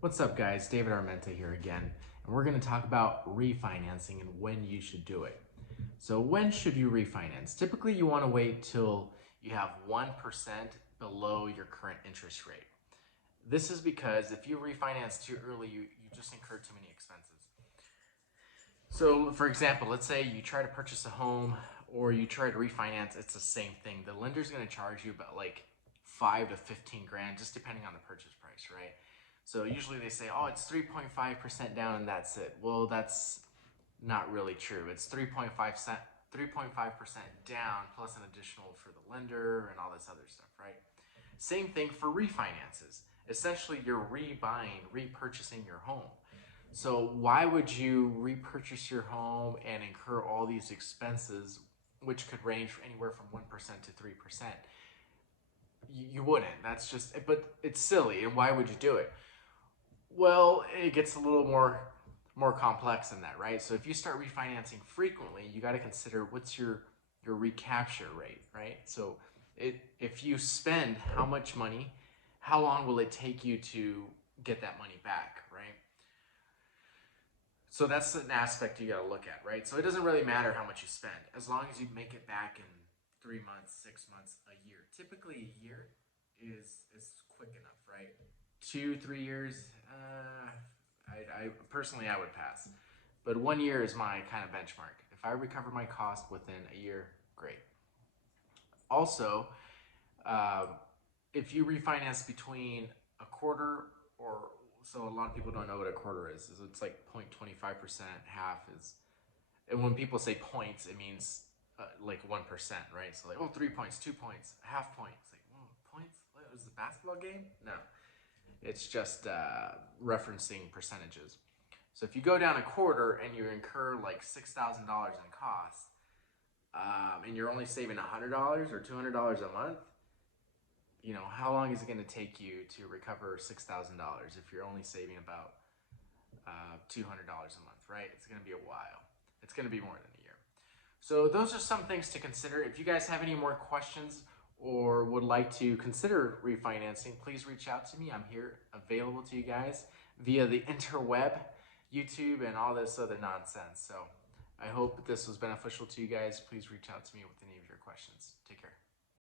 What's up, guys? David Armenta here again, and we're going to talk about refinancing and when you should do it. So when should you refinance? Typically, you want to wait till you have 1% below your current interest rate. This is because if you refinance too early, you just incur too many expenses. So for example, let's say you try to purchase a home or you try to refinance, it's the same thing. The lender's going to charge you about like 5 to 15 grand, just depending on the purchase price, right? So usually they say, oh, it's 3.5% down and that's it. Well, that's not really true. It's 3.5% down plus an additional for the lender and all this other stuff, right? Same thing for refinances. Essentially, you're repurchasing your home. So why would you repurchase your home and incur all these expenses, which could range anywhere from 1% to 3%? You wouldn't. That's just, but it's silly. And why would you do it? Well, it gets a little more complex than that, right? So if you start refinancing frequently, you got to consider what's your recapture rate, right? So if you spend how much money, how long will it take you to get that money back, right? So that's an aspect you got to look at, right? So it doesn't really matter how much you spend, as long as you make it back in 3 months, 6 months, a year. Typically, a year is quick enough, right? 2, 3 years, I personally I would pass, but 1 year is my kind of benchmark. If I recover my cost within a year, great. Also, um, if you refinance between a quarter or so, a lot of people don't know what a quarter is. It's like 0.25%. Half is, and when people say points, it means like 1%, right? So like, oh, 3 points, 2 points, a half point. It's like, oh, points? What, was it a basketball game? No, it's just referencing percentages. So if you go down a quarter and you incur like $6,000 in costs, and you're only saving $100 or $200 a month, how long is it going to take you to recover $6,000 if you're only saving about $200 a month, right? It's going to be a while. It's going to be more than a year. So those are some things to consider. If you guys have any more questions or would like to consider refinancing, please reach out to me. I'm here available to you guys via the interweb, YouTube, and all this other nonsense. So I hope this was beneficial to you guys. Please reach out to me with any of your questions. Take care.